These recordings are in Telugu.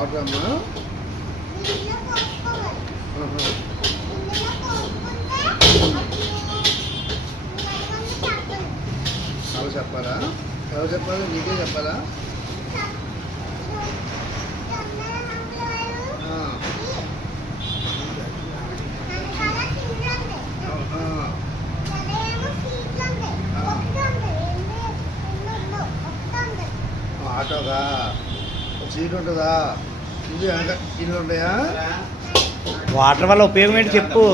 వాటర్ అమ్మా. ఎవరు చెప్పాలా? ఎవరు చెప్పాలి? నీకే చెప్పాలా? ఆటోగా సీట్ ఉంటుందా? ఇది వెనక సీట్లు ఉంటాయా? వాటర్ వల్ల ఉపయోగం ఏంటి చెప్పు.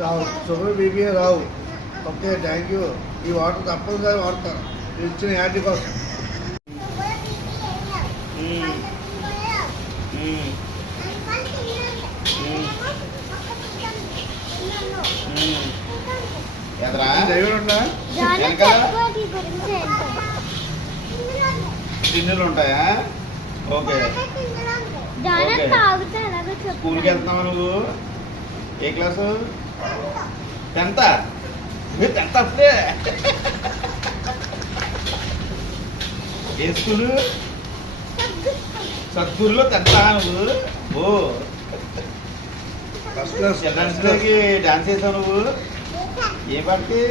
రావు, షుగర్ బీపీ రావు. Okay, thank you. ఈ వాటర్ తప్పనిసరి వాడతాను ఇచ్చిన యాడ్ కోసం. టిన్నులు ఉంటాయా? ఓకే. స్కూల్కి వెళ్తున్నావా నువ్వు? ఏ క్లాసు? 10th? మీరు 10th వస్తే ఏ స్కూలు? సద్గురులో 10th నువ్వు? ఓ, ఫస్ట్ క్లాస్. చిల్డ్రన్స్ డేకి డాన్స్ చేసావు నువ్వు? ఏ పాటకి?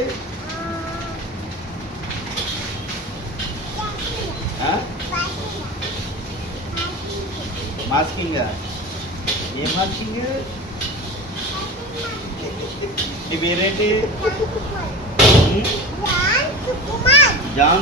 మాస్కింగ్. ఏం మాస్కింగ్? నీ పేరేంటి? జాన్